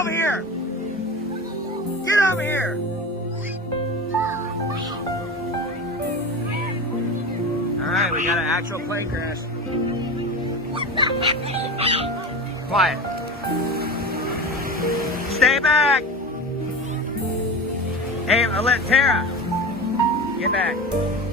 over here! Get over here! Alright, we got an actual plane crash. Quiet. Stay back! Hey, let Tara get back.